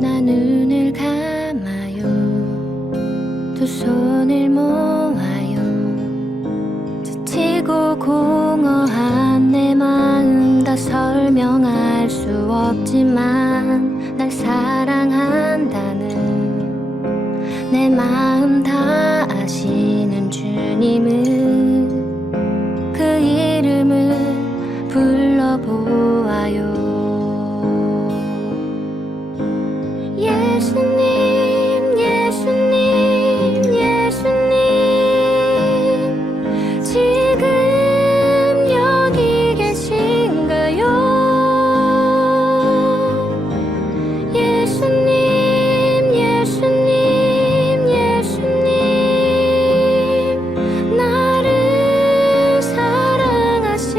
나 눈을 감아요. 두 손을 모아요. 지치고 공허한 내 마음 다 설명할 수 없지만 날 사랑한다는 내 마음 다 아시는 주님은 그 이름을 불러보아요. 예수님, 예수님, 예수님, 지금 여기 계신가요? 예수님, 예수님, 예수님, 나를 사랑하시나요?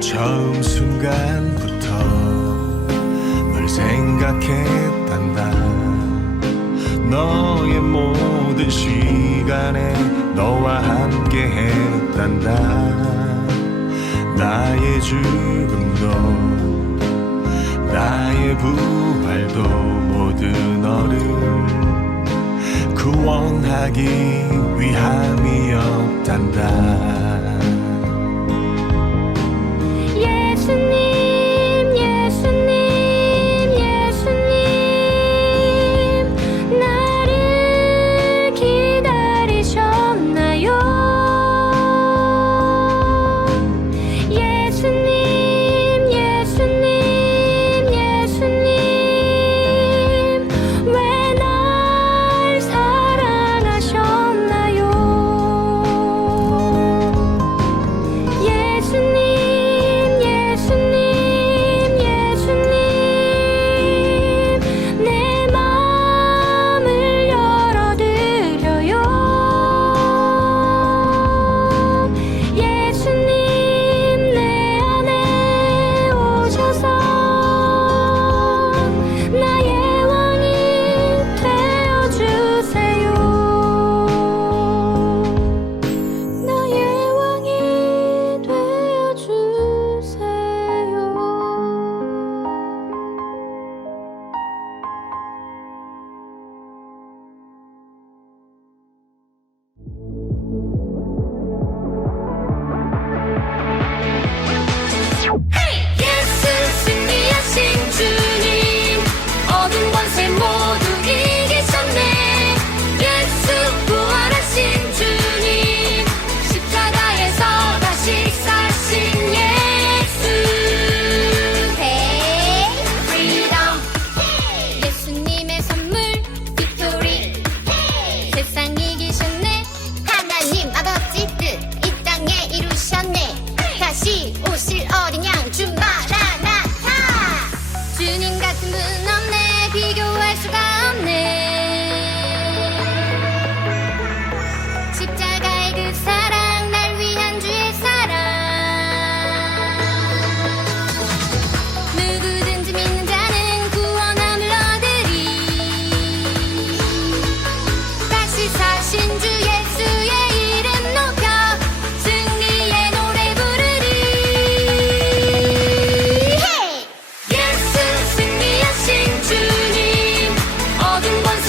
처음 순간부터 널 생각했단다. 너의 모든 시간에 너와 함께 했단다. 나의 죽음도 나의 부활도 모두 너를 구원하기 위함이었단다. 예수님, 예수님, 예수님, 나를 기다리셨나요? 예수님, 예수님, 예수님, 왜 날 사랑하셨나요? 예수님, 예수님, 예수님, 내 마음을 열어드려요. 예수님, 내 안에 오셔서 나의 왕이 되어주세요. 나의 왕이 되어주세요. 예수 승리하신 주님, 어둠 권세 모두 이기셨네. 예수 부활하신 주님, 십자가에서 다시 사신 예수. Hey, freedom. 예수님의 선물 빅토리. 세상 이기셨네. 하나님 아버지 뜻 이 땅에 이루셨네. 다시 오실 어린 양 주 마라나타. 주님 같은 분 없네. 비교할 수가 없네. 십자가의 그 사랑, 날 위한 주의 사랑. 누구든지 믿는 자는 구원함을 얻으리. 다시 사신 주 예수의 이름 높여 승리의 노래 부르리. 예수 승리하신 주님, 어둠 권세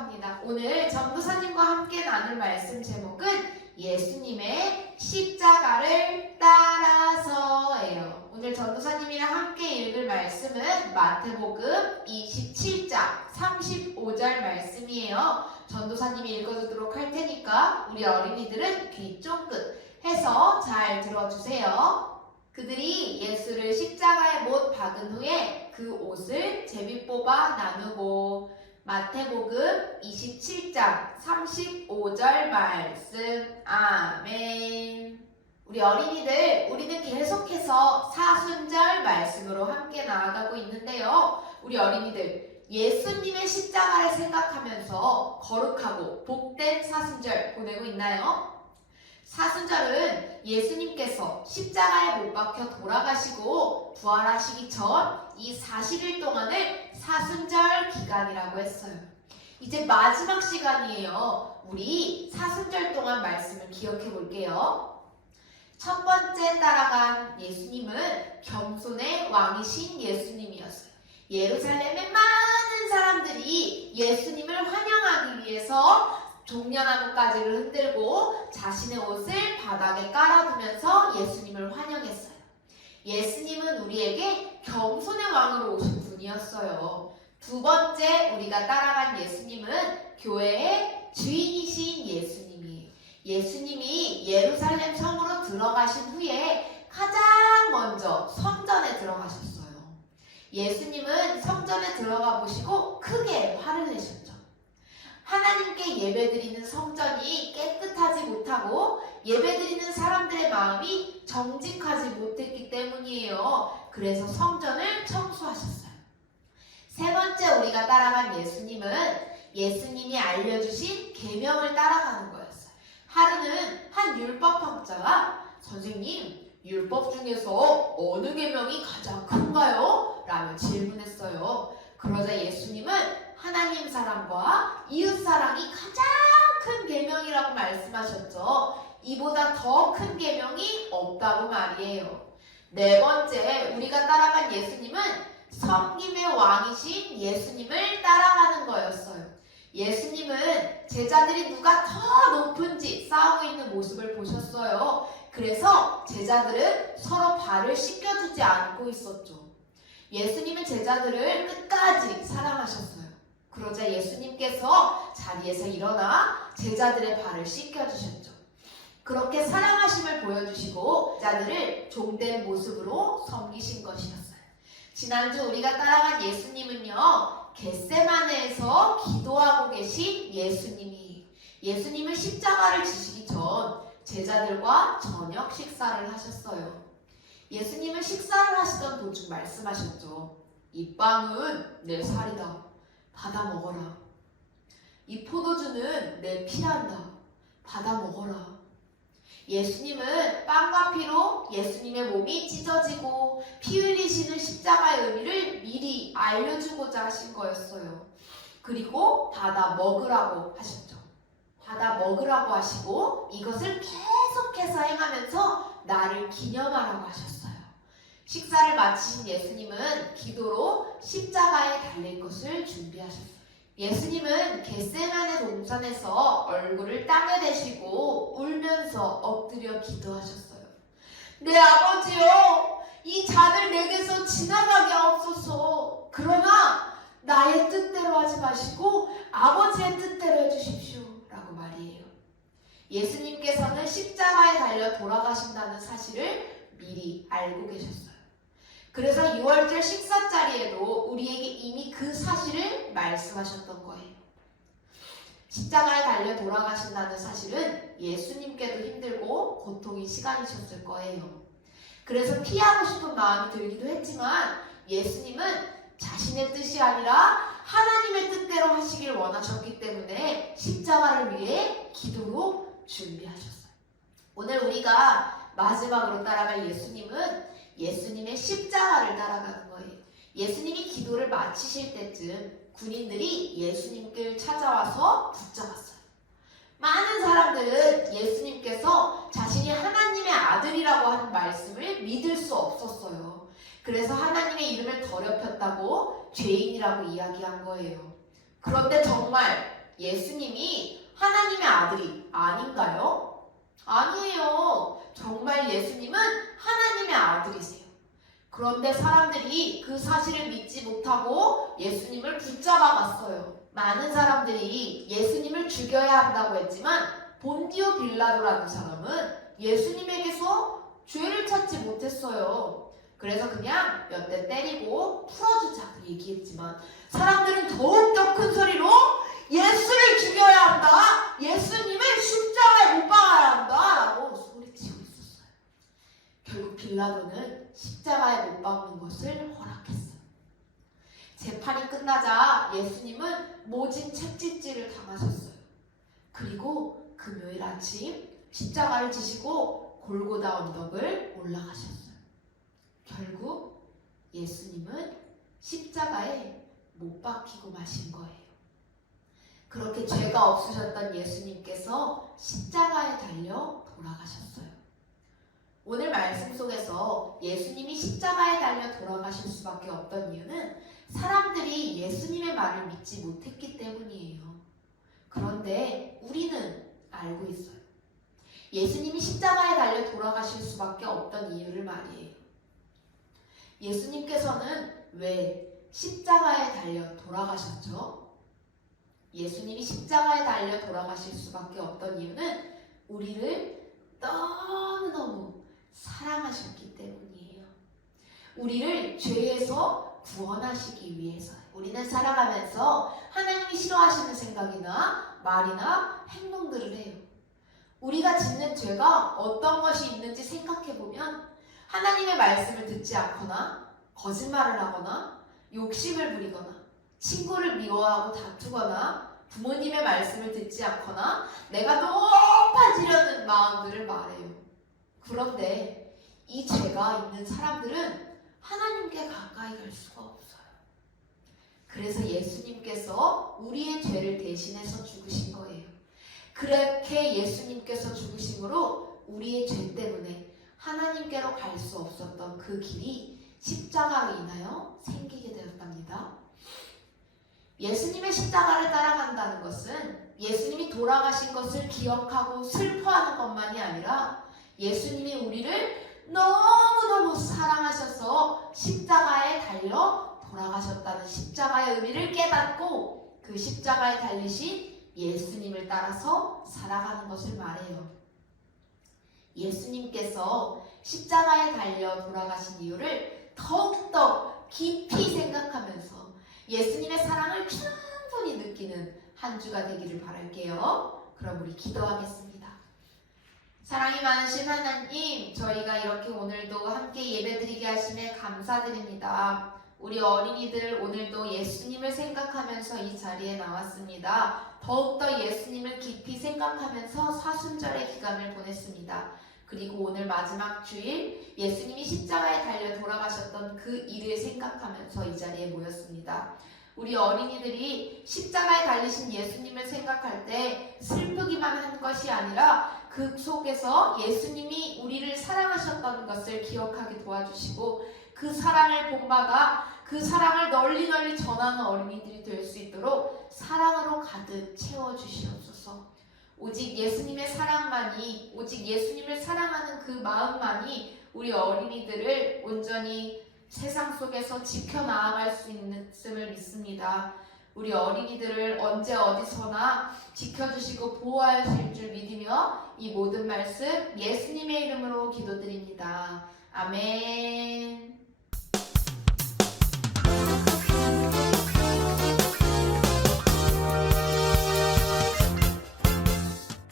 합니다. 오늘 전도사님과 함께 나눌 말씀 제목은 예수님의 십자가를 따라서예요. 오늘 전도사님이랑 함께 읽을 말씀은 마태복음 27장 35절 말씀이에요. 전도사님이 읽어주도록 할 테니까 우리 어린이들은 귀 쫑긋 해서 잘 들어주세요. 그들이 예수를 십자가에 못 박은 후에 그 옷을 제비 뽑아 나누고 마태복음 27장 35절 말씀. 아멘. 우리 어린이들, 우리는 계속해서 사순절 말씀으로 함께 나아가고 있는데요. 우리 어린이들, 예수님의 십자가를 생각하면서 거룩하고 복된 사순절 보내고 있나요? 사순절은 예수님께서 십자가에 못 박혀 돌아가시고 부활하시기 전 이 40일 동안을 사순절 기간이라고 했어요. 이제 마지막 시간이에요. 우리 사순절 동안 말씀을 기억해 볼게요. 첫 번째 따라간 예수님은 겸손의 왕이신 예수님이었어요. 예루살렘의 많은 사람들이 예수님을 환영하기 위해서 종려나무가지를 흔들고 자신의 옷을 바닥에 깔아두면서 예수님을 환영했어요. 예수님은 우리에게 겸손의 왕으로 오신 분이었어요. 두 번째 우리가 따라간 예수님은 교회의 주인이신 예수님이에요. 예수님이 예루살렘 성으로 들어가신 후에 가장 먼저 성전에 들어가셨어요. 예수님은 성전에 들어가 보시고 크게 화를 내셨죠. 하나님께 예배드리는 성전이 깨끗하지 못하고 예배드리는 사람들의 마음이 정직하지 못했기 때문이에요. 그래서 성전을 청소하셨어요. 세 번째 우리가 따라간 예수님은 예수님이 알려주신 계명을 따라가는 거였어요. 하루는 한 율법학자가 선생님, 율법 중에서 어느 계명이 가장 큰가요? 라며 질문했어요. 그러자 예수님은 하나님 사랑과 이웃 사랑이 가장 큰 계명이라고 말씀하셨죠. 이보다 더 큰 계명이 없다고 말이에요. 네 번째 우리가 따라간 예수님은 섬김의 왕이신 예수님을 따라가는 거였어요. 예수님은 제자들이 누가 더 높은지 싸우고 있는 모습을 보셨어요. 그래서 제자들은 서로 발을 씻겨주지 않고 있었죠. 예수님은 제자들을 끝까지 사랑하셨어요. 그러자 예수님께서 자리에서 일어나 제자들의 발을 씻겨주셨죠. 그렇게 사랑하심을 보여주시고 제자들을 종된 모습으로 섬기신 것이었어요. 지난주 우리가 따라간 예수님은요, 겟세마네에서 기도하고 계신 예수님이 예수님은 십자가를 지시기 전 제자들과 저녁 식사를 하셨어요. 예수님은 식사를 하시던 도중 말씀하셨죠. 이 빵은 내 살이다. 받아 먹어라. 이 포도주는 내 피란다. 받아 먹어라. 예수님은 빵과 피로 예수님의 몸이 찢어지고 피 흘리시는 십자가의 의미를 미리 알려주고자 하신 거였어요. 그리고 받아 먹으라고 하셨죠. 받아 먹으라고 하시고 이것을 계속해서 행하면서 나를 기념하라고 하셨어요. 식사를 마치신 예수님은 기도로 십자가에 달릴 것을 준비하셨어요. 예수님은 겟세마네 동산에서 얼굴을 땅에 대시고 울면서 엎드려 기도하셨어요. 내 아버지여, 이 잔을 내게서 지나가게 하옵소서. 그러나 나의 뜻대로 하지 마시고 아버지의 뜻대로 해주십시오. 라고 말이에요. 예수님께서는 십자가에 달려 돌아가신다는 사실을 미리 알고 계셨어요. 그래서 6월절 식사 자리에도 우리에게 이미 그 사실을 말씀하셨던 거예요. 십자가에 달려 돌아가신다는 사실은 예수님께도 힘들고 고통이 시간이셨을 거예요. 그래서 피하고 싶은 마음이 들기도 했지만 예수님은 자신의 뜻이 아니라 하나님의 뜻대로 하시길 원하셨기 때문에 십자가를 위해 기도로 준비하셨어요. 오늘 우리가 마지막으로 따라갈 예수님은 예수님의 십자가를 따라가는 거예요. 예수님이 기도를 마치실 때쯤 군인들이 예수님께 찾아와서 붙잡았어요. 많은 사람들은 예수님께서 자신이 하나님의 아들이라고 하는 말씀을 믿을 수 없었어요. 그래서 하나님의 이름을 더럽혔다고 죄인이라고 이야기한 거예요. 그런데 정말 예수님이 하나님의 아들이 아닌가요? 아니에요. 정말 예수님은 하나님의 아들이세요. 그런데 사람들이 그 사실을 믿지 못하고 예수님을 붙잡아 갔어요. 많은 사람들이 예수님을 죽여야 한다고 했지만 본디오 빌라도라는 사람은 예수님에게서 죄를 찾지 못했어요. 그래서 그냥 몇 대 때리고 풀어주자고 얘기했지만 사람들은 더욱더 큰 소리로 예수를 죽여야 한다, 예수님을 십자가에 못 박아야 한다 라고 소리치고 있었어요. 결국 빌라도는 십자가에 못 박는 것을 허락했어요. 재판이 끝나자 예수님은 모진 채찍질을 당하셨어요. 그리고 금요일 아침 십자가를 지시고 골고다 언덕을 올라가셨어요. 결국 예수님은 십자가에 못 박히고 마신 거예요. 그렇게 죄가 없으셨던 예수님께서 십자가에 달려 돌아가셨어요. 오늘 말씀 속에서 예수님이 십자가에 달려 돌아가실 수밖에 없던 이유는 사람들이 예수님의 말을 믿지 못했기 때문이에요. 그런데 우리는 알고 있어요. 예수님이 십자가에 달려 돌아가실 수밖에 없던 이유를 말이에요. 예수님께서는 왜 십자가에 달려 돌아가셨죠? 예수님이 십자가에 달려 돌아가실 수밖에 없던 이유는 우리를 너무너무 사랑하셨기 때문이에요. 우리를 죄에서 구원하시기 위해서요. 우리는 살아가면서 하나님이 싫어하시는 생각이나 말이나 행동들을 해요. 우리가 짓는 죄가 어떤 것이 있는지 생각해보면 하나님의 말씀을 듣지 않거나 거짓말을 하거나 욕심을 부리거나 친구를 미워하고 다투거나 부모님의 말씀을 듣지 않거나 내가 높아지려는 마음들을 말해요. 그런데 이 죄가 있는 사람들은 하나님께 가까이 갈 수가 없어요. 그래서 예수님께서 우리의 죄를 대신해서 죽으신 거예요. 그렇게 예수님께서 죽으심으로 우리의 죄 때문에 하나님께로 갈 수 없었던 그 길이 십자가로 인하여 생기게 되었답니다. 예수님의 십자가를 따라간다는 것은 예수님이 돌아가신 것을 기억하고 슬퍼하는 것만이 아니라 예수님이 우리를 너무너무 사랑하셔서 십자가에 달려 돌아가셨다는 십자가의 의미를 깨닫고 그 십자가에 달리신 예수님을 따라서 살아가는 것을 말해요. 예수님께서 십자가에 달려 돌아가신 이유를 더욱더 깊이 생각하면서 예수님의 사랑을 충분히 느끼는 한 주가 되기를 바랄게요. 그럼 우리 기도하겠습니다. 사랑이 많으신 하나님, 저희가 이렇게 오늘도 함께 예배드리게 하심에 감사드립니다. 우리 어린이들 오늘도 예수님을 생각하면서 이 자리에 나왔습니다. 더욱더 예수님을 깊이 생각하면서 사순절의 기간을 보냈습니다. 그리고 오늘 마지막 주일 예수님이 십자가에 달려 돌아가셨던 그 일을 생각하면서 이 자리에 모였습니다. 우리 어린이들이 십자가에 달리신 예수님을 생각할 때 슬프기만 한 것이 아니라 그 속에서 예수님이 우리를 사랑하셨던 것을 기억하게 도와주시고 그 사랑을 본받아 그 사랑을 널리 전하는 어린이들이 될 수 있도록 사랑으로 가득 채워주시옵소서. 오직 예수님의 사랑만이, 오직 예수님을 사랑하는 그 마음만이 우리 어린이들을 온전히 세상 속에서 지켜나아갈 수 있음을 믿습니다. 우리 어린이들을 언제 어디서나 지켜주시고 보호하실 줄 믿으며 이 모든 말씀 예수님의 이름으로 기도드립니다. 아멘.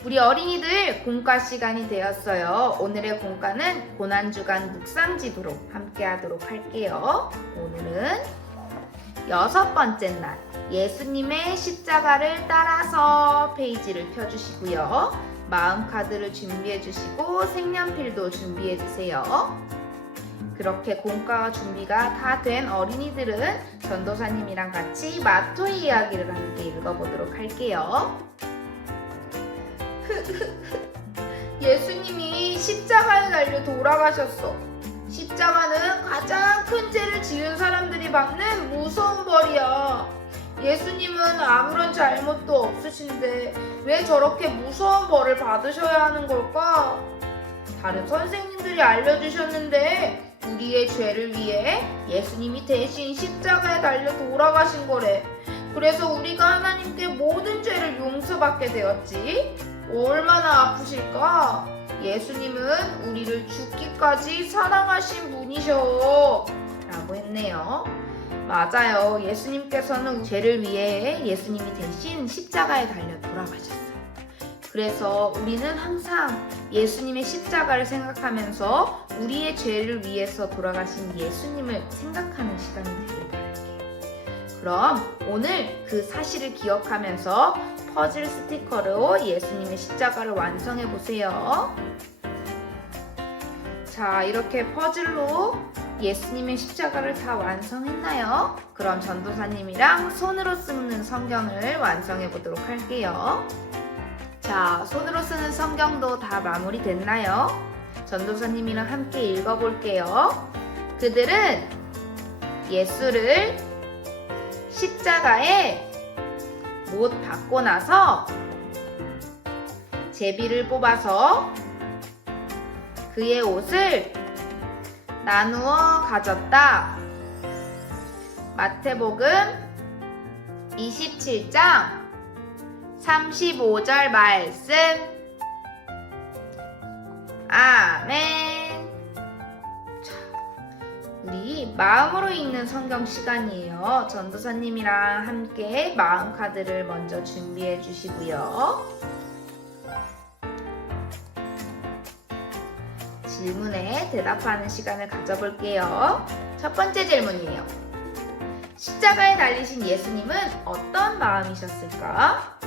우리 어린이들 공과 시간이 되었어요. 오늘의 공과는 고난주간 묵상지도록 함께 하도록 할게요. 오늘은 6번째 날 예수님의 십자가를 따라서 페이지를 펴주시고요. 마음카드를 준비해 주시고 색연필도 준비해 주세요. 그렇게 공과와 준비가 다 된 어린이들은 전도사님이랑 같이 마토의 이야기를 함께 읽어보도록 할게요. 예수님이 십자가에 달려 돌아가셨어. 십자가는 가장 큰 죄를 지은 사람들이 받는 무서운 벌이야. 예수님은 아무런 잘못도 없으신데 왜 저렇게 무서운 벌을 받으셔야 하는 걸까? 다른 선생님들이 알려주셨는데 우리의 죄를 위해 예수님이 대신 십자가에 달려 돌아가신 거래. 그래서 우리가 하나님께 모든 죄를 용서받게 되었지. 얼마나 아프실까? 예수님은 우리를 죽기까지 사랑하신 분이셔 라고 했네요. 맞아요. 예수님께서는 죄를 위해 예수님이 대신 십자가에 달려 돌아가셨어요. 그래서 우리는 항상 예수님의 십자가를 생각하면서 우리의 죄를 위해서 돌아가신 예수님을 생각하는 시간이 되길 바랄게요. 그럼 오늘 그 사실을 기억하면서 퍼즐 스티커로 예수님의 십자가를 완성해 보세요. 자, 이렇게 퍼즐로 예수님의 십자가를 다 완성했나요? 그럼 전도사님이랑 손으로 쓰는 성경을 완성해 보도록 할게요. 자, 손으로 쓰는 성경도 다 마무리됐나요? 전도사님이랑 함께 읽어볼게요. 그들은 예수를 십자가에 못 박고 나서 제비를 뽑아서 그의 옷을 나누어 가졌다. 마태복음 27장 35절 말씀. 아멘. 자, 우리 마음으로 읽는 성경 시간이에요. 전도사님이랑 함께 마음 카드를 먼저 준비해 주시고요. 질문에 대답하는 시간을 가져볼게요. 첫 번째 질문이에요. 십자가에 달리신 예수님은 어떤 마음이셨을까?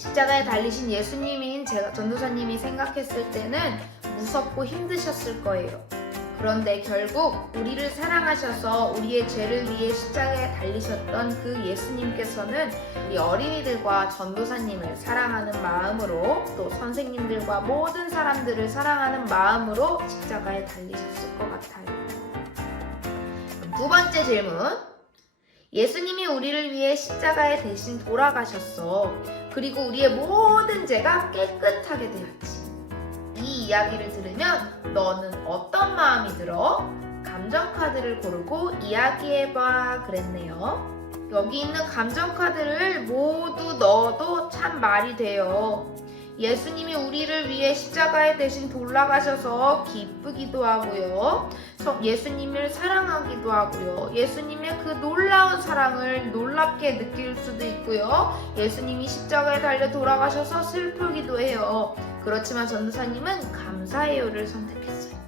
십자가에 달리신 예수님인 제가 전도사님이 생각했을 때는 무섭고 힘드셨을 거예요. 그런데 결국 우리를 사랑하셔서 우리의 죄를 위해 십자가에 달리셨던 그 예수님께서는 우리 어린이들과 전도사님을 사랑하는 마음으로 또 선생님들과 모든 사람들을 사랑하는 마음으로 십자가에 달리셨을 것 같아요. 두 번째 질문. 예수님이 우리를 위해 십자가에 대신 돌아가셨어. 그리고 우리의 모든 죄가 깨끗하게 되었지. 이 이야기를 들으면 너는 어떤 마음이 들어? 감정 카드를 고르고 이야기해봐 그랬네요. 여기 있는 감정 카드를 모두 넣어도 참 말이 돼요. 예수님이 우리를 위해 십자가에 대신 돌아가셔서 기쁘기도 하고요. 예수님을 사랑하기도 하고요. 예수님의 그 놀라운 사랑을 놀랍게 느낄 수도 있고요. 예수님이 십자가에 달려 돌아가셔서 슬프기도 해요. 그렇지만 전도사님은 감사해요를 선택했어요.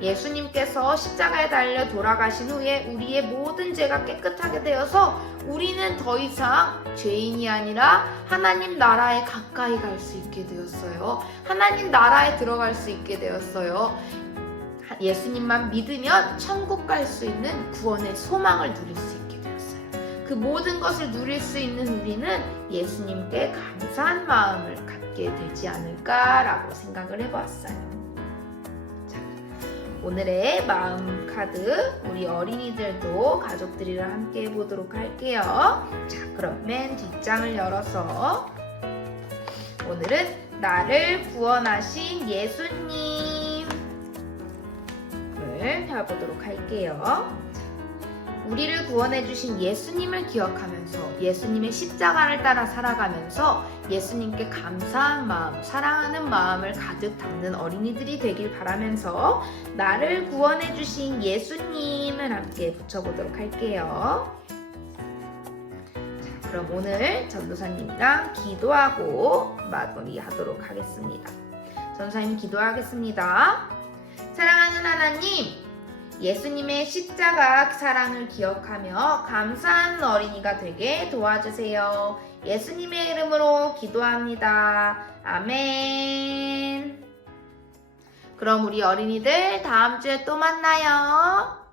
예수님께서 십자가에 달려 돌아가신 후에 우리의 모든 죄가 깨끗하게 되어서 우리는 더 이상 죄인이 아니라 하나님 나라에 가까이 갈 수 있게 되었어요. 하나님 나라에 들어갈 수 있게 되었어요. 예수님만 믿으면 천국 갈 수 있는 구원의 소망을 누릴 수 있게 되었어요. 그 모든 것을 누릴 수 있는 우리는 예수님께 감사한 마음을 갖게 되지 않을까라고 생각을 해보았어요. 자, 오늘의 마음 카드 우리 어린이들도 가족들이랑 함께 해보도록 할게요. 자, 그럼 맨 뒷장을 열어서 오늘은 나를 구원하신 예수님 해보도록 할게요. 우리를 구원해주신 예수님을 기억하면서 예수님의 십자가를 따라 살아가면서 예수님께 감사한 마음, 사랑하는 마음을 가득 담는 어린이들이 되길 바라면서 나를 구원해주신 예수님을 함께 붙여보도록 할게요. 자, 그럼 오늘 전도사님이랑 기도하고 마무리하도록 하겠습니다. 전도사님 기도하겠습니다. 사랑하는 하나님, 예수님의 십자가 사랑을 기억하며 감사한 어린이가 되게 도와주세요. 예수님의 이름으로 기도합니다. 아멘. 그럼 우리 어린이들 다음 주에 또 만나요.